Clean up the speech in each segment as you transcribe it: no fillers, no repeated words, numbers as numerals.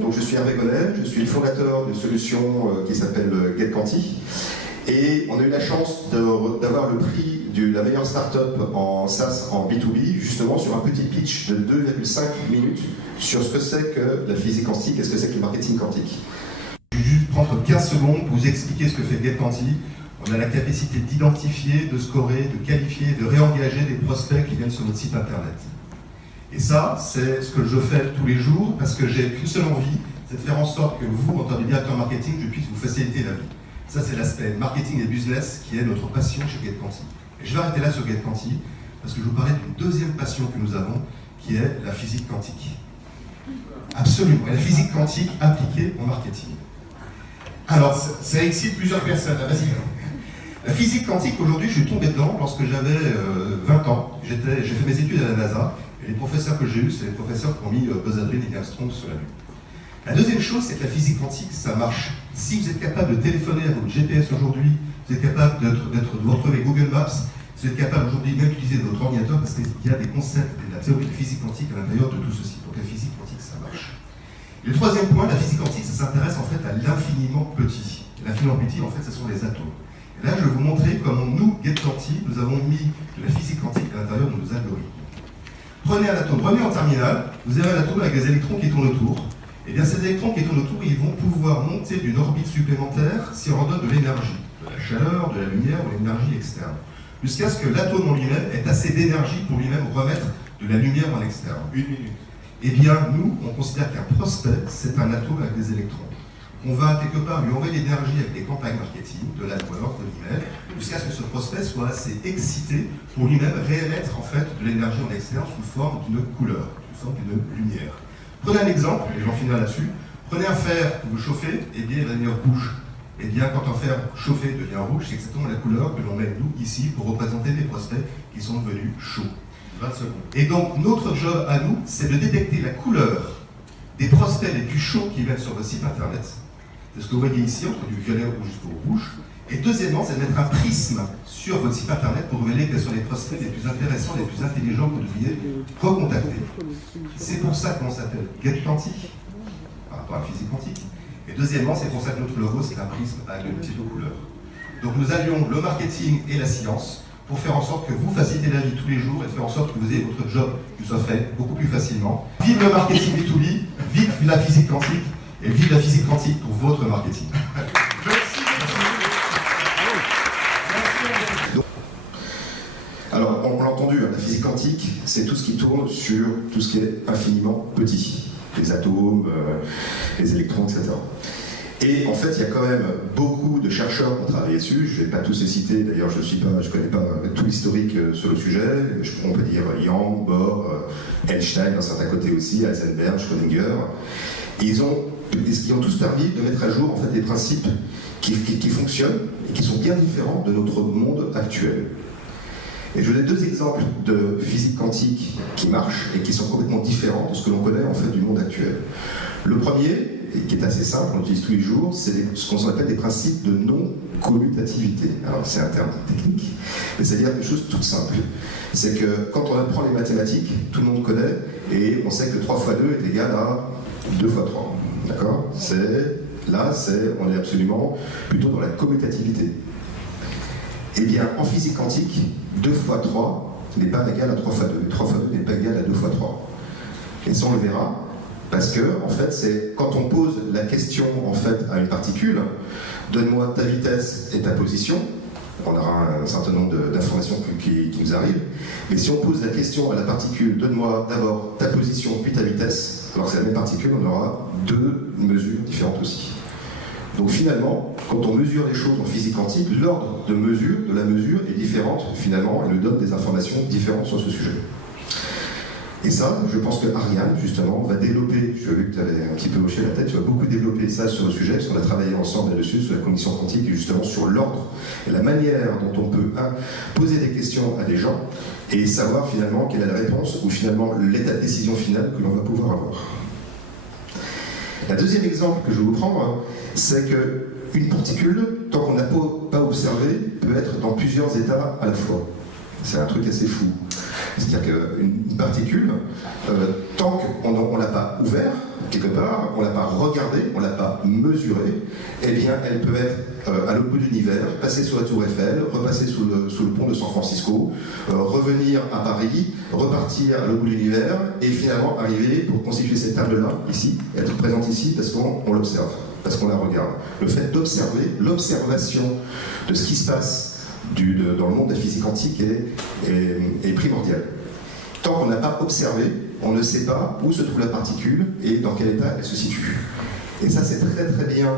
Donc, je suis Hervé Gonnet, je suis le fondateur d'une solution qui s'appelle GetQuanti. Et on a eu la chance d'avoir le prix de la meilleure start-up en SaaS en B2B, justement sur un petit pitch de 2,5 minutes sur ce que c'est que la physique quantique et ce que c'est que le marketing quantique. Je vais juste prendre 15 secondes pour vous expliquer ce que fait GetQuanti. On a la capacité d'identifier, de scorer, de qualifier, de réengager des prospects qui viennent sur notre site internet. Et ça, c'est ce que je fais tous les jours parce que j'ai qu'une seule envie, c'est de faire en sorte que vous, en tant que directeur marketing, je puisse vous faciliter la vie. Ça, c'est l'aspect marketing et business qui est notre passion chez GetQuanti. Et je vais arrêter là sur GetQuanti parce que je vous parlais d'une deuxième passion que nous avons qui est la physique quantique. Absolument, et la physique quantique appliquée au marketing. Alors, ça excite plusieurs personnes. Vas-y. La physique quantique, aujourd'hui, je suis tombé dedans lorsque j'avais 20 ans. J'ai fait mes études à la NASA, et les professeurs que j'ai eus, c'est les professeurs qui ont mis Buzz Aldrin et Armstrong sur la Lune. La deuxième chose, c'est que la physique quantique, ça marche. Si vous êtes capable de téléphoner à votre GPS aujourd'hui, vous êtes capable de vous retrouver Google Maps, vous êtes capable aujourd'hui même d'utiliser votre ordinateur parce qu'il y a des concepts de la théorie de physique quantique à l'intérieur de tout ceci. Donc la physique quantique, ça marche. Et le troisième point, la physique quantique, ça s'intéresse en fait à l'infiniment petit. L'infiniment petit, en fait, ce sont les atomes. Et là, je vais vous montrer comment nous, GetQuanti, nous avons mis de la physique quantique à l'intérieur de nos algorithmes. Prenez un atome, revenez en terminale, vous avez un atome avec des électrons qui tournent autour. Et bien ces électrons qui tournent autour, ils vont pouvoir monter d'une orbite supplémentaire si on leur donne de l'énergie, de la chaleur, de la lumière ou de l'énergie externe. Jusqu'à ce que l'atome en lui-même ait assez d'énergie pour lui-même remettre de la lumière en externe. Une minute. Eh bien, nous, on considère qu'un prospect, c'est un atome avec des électrons. On va quelque part lui envoyer l'énergie avec des campagnes marketing, de l'AdWords, de l'email, jusqu'à ce que ce prospect soit assez excité pour lui-même réémettre en fait de l'énergie en externe sous forme d'une couleur, sous forme d'une lumière. Prenez un exemple, et j'en finirai là-dessus. Prenez un fer que vous chauffez, et bien il va devenir rouge. Et bien quand un fer chauffé devient rouge, c'est exactement la couleur que l'on met nous ici pour représenter des prospects qui sont devenus chauds. 20 secondes. Et donc notre job à nous, c'est de détecter la couleur des prospects les plus chauds qui viennent sur votre site internet. C'est ce que vous voyez ici, entre du violet jusqu'au rouge. Et deuxièmement, c'est de mettre un prisme sur votre site internet pour révéler quels sont les prospects les plus intéressants, les plus intelligents que vous devriez recontacter. C'est pour ça qu'on s'appelle GetQuanti, par rapport à la physique quantique. Et deuxièmement, c'est pour ça que notre logo, c'est un prisme avec de multiples couleurs. Donc nous allions le marketing et la science pour faire en sorte que vous facilitez la vie tous les jours et faire en sorte que vous ayez votre job qui soit fait beaucoup plus facilement. Vive le marketing B2B, vive la physique quantique et vive la physique quantique pour votre marketing. Alors, on l'a entendu, la physique quantique, c'est tout ce qui tourne sur tout ce qui est infiniment petit. Les atomes, les électrons, etc. Et en fait, il y a quand même beaucoup de chercheurs qui ont travaillé dessus. Je ne vais pas tous les citer, d'ailleurs, je ne connais pas tout l'historique sur le sujet. On peut dire Young, Bohr, Einstein d'un certain côté aussi, Heisenberg, Schrödinger. Et ils ont tous permis de mettre à jour en fait, des principes qui fonctionnent et qui sont bien différents de notre monde actuel. Et je donne deux exemples de physique quantique qui marchent et qui sont complètement différents de ce que l'on connaît en fait du monde actuel. Le premier, et qui est assez simple, on l'utilise tous les jours, c'est ce qu'on appelle des principes de non-commutativité. Alors c'est un terme technique, mais c'est-à-dire une chose toute simple. C'est que quand on apprend les mathématiques, tout le monde connaît, et on sait que 3 fois 2 est égal à 2 fois 3. D'accord ? On est absolument plutôt dans la commutativité. Eh bien, en physique quantique, 2 fois 3 n'est pas égal à 3 fois 2. 3 fois 2 n'est pas égal à 2 fois 3. Et ça, on le verra, parce que, en fait, c'est quand on pose la question, en fait, à une particule, donne-moi ta vitesse et ta position, on aura un certain nombre d'informations qui nous arrivent, mais si on pose la question à la particule, donne-moi d'abord ta position puis ta vitesse, alors que c'est la même particule, on aura 2 mesures différentes aussi. Donc finalement, quand on mesure les choses en physique quantique, l'ordre de la mesure est différente finalement et nous donne des informations différentes sur ce sujet. Et ça, je pense que Ariane, justement, va développer, je vu que tu avais un petit peu hoché la tête, tu vas beaucoup développer ça sur le sujet, parce qu'on a travaillé ensemble là-dessus, sur la cognition quantique, et justement sur l'ordre et la manière dont on peut poser des questions à des gens et savoir finalement quelle est la réponse ou finalement l'état de décision finale que l'on va pouvoir avoir. Le deuxième exemple que je vais vous prendre, c'est qu'une particule, tant qu'on n'a pas observé, peut être dans plusieurs états à la fois. C'est un truc assez fou. C'est-à-dire qu'une particule, tant qu'on ne l'a pas ouvert, quelque part, on ne l'a pas regardé, on ne l'a pas mesuré, eh bien, elle peut être à l'autre bout de l'univers, passer sous la tour Eiffel, repasser sous le pont de San Francisco, revenir à Paris, repartir à l'autre bout de l'univers, et finalement arriver pour constituer cette table-là, ici, être présente ici, parce qu'on l'observe, parce qu'on la regarde. Le fait d'observer, l'observation de ce qui se passe dans le monde de la physique quantique est primordial. Tant qu'on n'a pas observé, on ne sait pas où se trouve la particule et dans quel état elle se situe. Et ça, c'est très très bien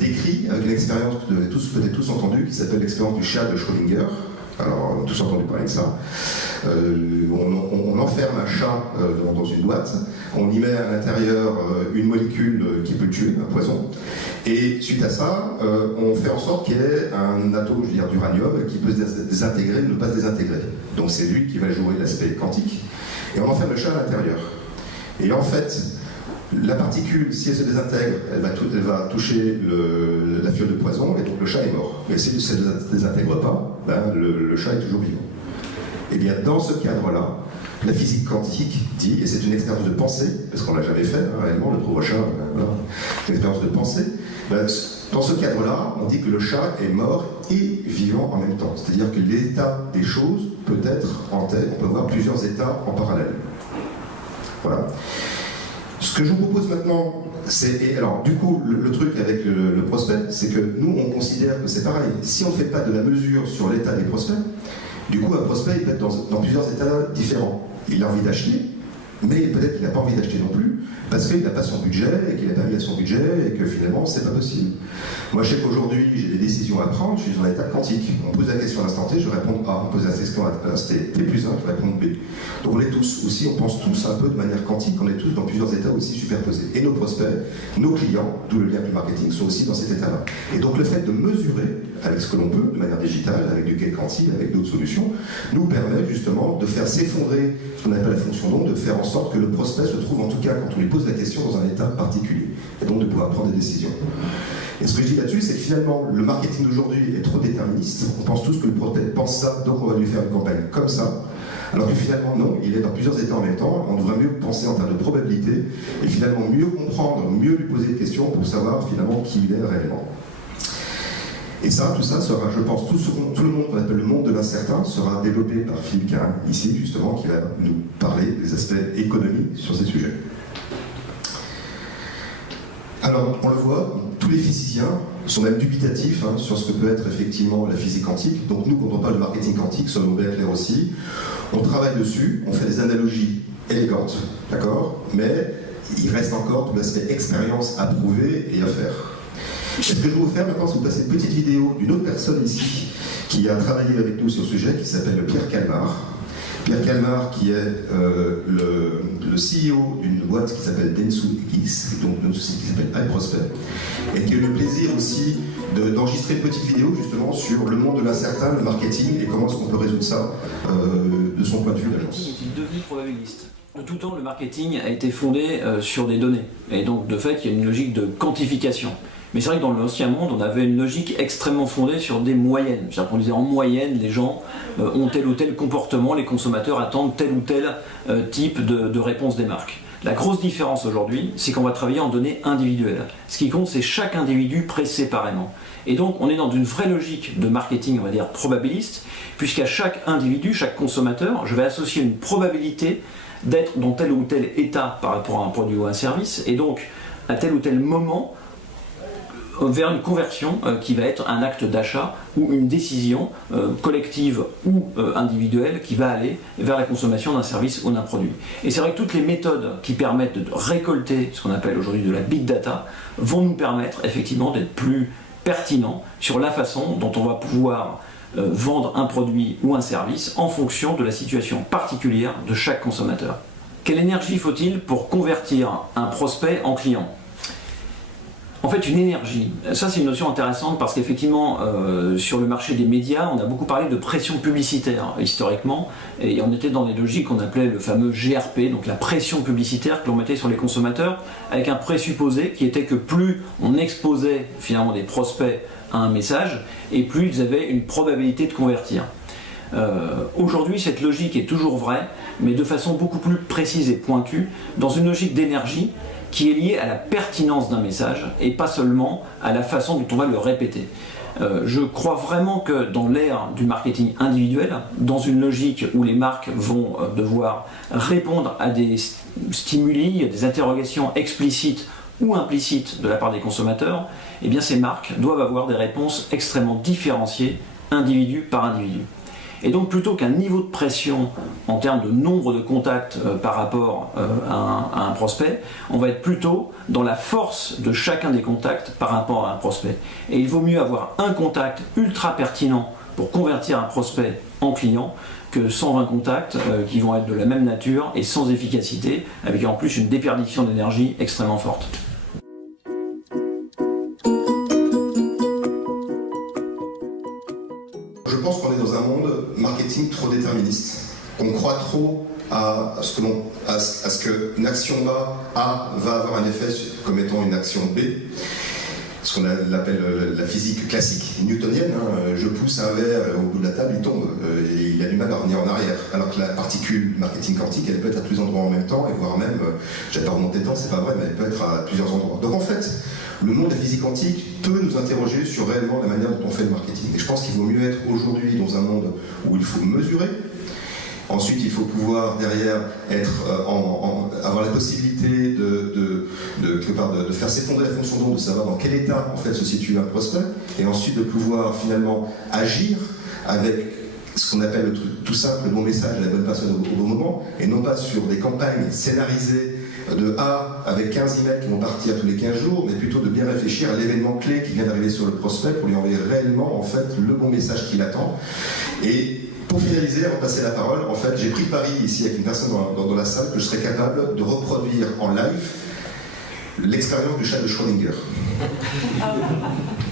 décrit avec une expérience que vous avez peut-être tous entendu, qui s'appelle l'expérience du chat de Schrödinger. Alors, on a tous entendu parler de ça. On enferme un chat dans une boîte, on y met à l'intérieur une molécule qui peut le tuer, un poison, et suite à ça, on fait en sorte qu'il y ait un atome, je veux dire, d'uranium qui peut se désintégrer ou ne pas se désintégrer. Donc c'est lui qui va jouer l'aspect quantique, et on enferme le chat à l'intérieur. Et en fait, la particule, si elle se désintègre, elle va toucher la fiole de poison, et donc le chat est mort. Mais si elle ne se désintègre pas, ben, le chat est toujours vivant. Et bien dans ce cadre-là, la physique quantique dit, et c'est une expérience de pensée, parce qu'on ne l'a jamais fait, hein, réellement, le pauvre chat, voilà, une expérience de pensée, ben, dans ce cadre-là, on dit que le chat est mort et vivant en même temps. C'est-à-dire que l'état des choses peut être en tête, on peut avoir plusieurs états en parallèle. Voilà. Ce que je vous propose maintenant, c'est... Alors, du coup, le truc avec le prospect, c'est que nous, on considère que c'est pareil. Si on ne fait pas de la mesure sur l'état des prospects, du coup, un prospect, il peut être dans plusieurs états différents. Il a envie d'acheter, mais peut-être qu'il n'a pas envie d'acheter non plus, parce qu'il n'a pas son budget, et qu'il n'a pas mis à son budget, et que finalement, c'est pas possible. Moi, je sais qu'aujourd'hui, j'ai des décisions à prendre, je suis dans l'état quantique. On pose la question à l'instant T, je réponds A. On pose la question à l'instant T plus 1, je réponds B. Donc on est tous aussi, on pense tous un peu de manière quantique, on est tous dans plusieurs états aussi superposés. Et nos prospects, nos clients, d'où le lien du marketing, sont aussi dans cet état-là. Et donc le fait de mesurer avec ce que l'on peut, de manière digitale, avec du gate quantique, avec d'autres solutions, nous permet justement de faire s'effondrer ce qu'on appelle la fonction d'onde, de faire en sorte que le prospect se trouve en tout cas, quand on lui pose la question, dans un état particulier. Et donc de pouvoir prendre des décisions. Et ce que je dis là-dessus, c'est que finalement, le marketing d'aujourd'hui est trop déterministe. On pense tous que le prospect pense ça, donc on va lui faire une campagne comme ça. Alors que finalement, non, il est dans plusieurs états en même temps. On devrait mieux penser en termes de probabilité et finalement mieux comprendre, mieux lui poser des questions pour savoir finalement qui il est réellement. Et ça, tout ça sera, je pense, tout le monde qu'on appelle le monde de l'incertain sera développé par Philippe Carin, ici justement, qui va nous parler des aspects économiques sur ces sujets. Alors, on le voit, tous les physiciens sont même dubitatifs sur ce que peut être effectivement la physique quantique. Donc nous, quand on parle de marketing quantique, soyons bien clairs aussi, on travaille dessus, on fait des analogies élégantes, d'accord, mais il reste encore tout l'aspect expérience à prouver et à faire. Et ce que je vais vous faire maintenant, c'est vous passer une petite vidéo d'une autre personne ici qui a travaillé avec nous sur le sujet, qui s'appelle Pierre Calmar. Pierre Calmar, qui est le CEO d'une boîte qui s'appelle Dentsu X, donc une société qui s'appelle iProspect, et qui a eu le plaisir aussi d'enregistrer une petite vidéo justement sur le monde de l'incertain, le marketing, et comment est-ce qu'on peut résoudre ça de son point de vue d'agence. Est-il devenu probabiliste ? De tout temps, le marketing a été fondé sur des données, et donc de fait, il y a une logique de quantification. Mais c'est vrai que dans l'ancien monde, on avait une logique extrêmement fondée sur des moyennes. C'est-à-dire qu'on disait en moyenne, les gens ont tel ou tel comportement, les consommateurs attendent tel ou tel type de réponse des marques. La grosse différence aujourd'hui, c'est qu'on va travailler en données individuelles. Ce qui compte, c'est chaque individu pris séparément. Et donc, on est dans une vraie logique de marketing, on va dire, probabiliste, puisqu'à chaque individu, chaque consommateur, je vais associer une probabilité d'être dans tel ou tel état par rapport à un produit ou un service, et donc, à tel ou tel moment, vers une conversion qui va être un acte d'achat ou une décision collective ou individuelle qui va aller vers la consommation d'un service ou d'un produit. Et c'est vrai que toutes les méthodes qui permettent de récolter ce qu'on appelle aujourd'hui de la big data vont nous permettre effectivement d'être plus pertinents sur la façon dont on va pouvoir vendre un produit ou un service en fonction de la situation particulière de chaque consommateur. Quelle énergie faut-il pour convertir un prospect en client ? En fait, une énergie. Ça, c'est une notion intéressante parce qu'effectivement, sur le marché des médias, on a beaucoup parlé de pression publicitaire historiquement, et on était dans des logiques qu'on appelait le fameux GRP, donc la pression publicitaire que l'on mettait sur les consommateurs, avec un présupposé qui était que plus on exposait finalement des prospects à un message, et plus ils avaient une probabilité de convertir. Aujourd'hui, cette logique est toujours vraie, mais de façon beaucoup plus précise et pointue, dans une logique d'énergie qui est liée à la pertinence d'un message et pas seulement à la façon dont on va le répéter. Je crois vraiment que dans l'ère du marketing individuel, dans une logique où les marques vont devoir répondre à des stimuli, des interrogations explicites ou implicites de la part des consommateurs, eh bien ces marques doivent avoir des réponses extrêmement différenciées, individu par individu. Et donc plutôt qu'un niveau de pression en termes de nombre de contacts par rapport à un prospect, on va être plutôt dans la force de chacun des contacts par rapport à un prospect. Et il vaut mieux avoir un contact ultra pertinent pour convertir un prospect en client que 120 contacts qui vont être de la même nature et sans efficacité, avec en plus une déperdition d'énergie extrêmement forte. Je pense qu'on est dans un monde marketing trop déterministe. On croit trop à ce qu'une action A va avoir un effet comme étant une action B. Ce qu'on appelle la physique classique newtonienne. Je pousse un verre au bout de la table, il tombe et il a du mal à revenir en arrière. Alors que la particule marketing quantique, elle peut être à plusieurs endroits en même temps, et voire même, j'avais pas remonté le temps, c'est pas vrai, mais elle peut être à plusieurs endroits. Donc en fait, le monde de la physique quantique peut nous interroger sur réellement la manière dont on fait le marketing. Et je pense qu'il vaut mieux être aujourd'hui dans un monde où il faut mesurer. Ensuite, il faut pouvoir derrière avoir la possibilité de faire s'effondrer la fonction d'onde, de savoir dans quel état en fait se situe un prospect, et ensuite de pouvoir finalement agir avec ce qu'on appelle le truc tout simple, le bon message à la bonne personne au bon moment, et non pas sur des campagnes scénarisées de A avec 15 emails qui vont partir tous les 15 jours, mais plutôt de bien réfléchir à l'événement clé qui vient d'arriver sur le prospect pour lui envoyer réellement en fait le bon message qu'il attend. Et pour finaliser, avant de passer la parole, en fait, j'ai pris le pari ici avec une personne dans la salle que je serais capable de reproduire en live l'expérience du chat de Schrödinger.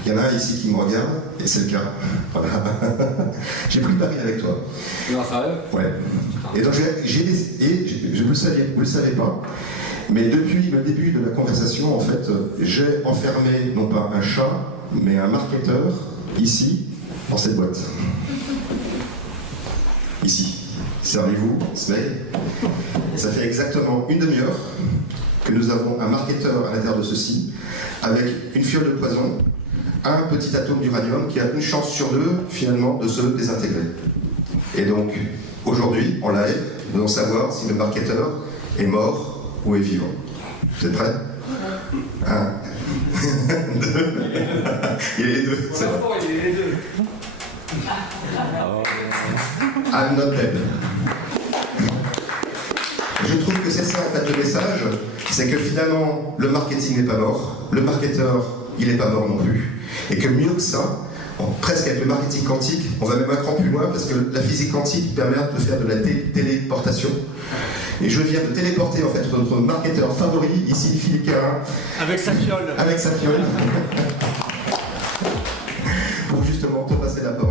Il y en a un ici qui me regarde, et c'est le cas. Voilà. J'ai pris le pari avec toi. Ouais. Et donc, vous le savez pas, mais depuis le début de la conversation, en fait, j'ai enfermé non pas un chat, mais un marketeur ici, dans cette boîte. Ici. Servez-vous, Smeg. Ça fait exactement une demi-heure que nous avons un marketeur à l'intérieur de ceci, avec une fiole de poison, un petit atome d'uranium qui a une chance sur deux, finalement, de se désintégrer. Et donc, aujourd'hui, en live, nous allons savoir si le marketeur est mort ou est vivant. Vous êtes prêts ? 1, 2. Il est les deux. C'est vrai. Il est les deux. I'm not dead. Je trouve que c'est ça en fait le message, c'est que finalement le marketing n'est pas mort, le marketeur il n'est pas mort non plus, et que mieux que ça, presque avec le marketing quantique, on va même un cran plus loin parce que la physique quantique permet de faire de la téléportation. Et je viens de téléporter en fait notre marketeur favori, ici Philippe Carin. Avec sa fiole. Avec sa fiole. Pour justement te passer la parole.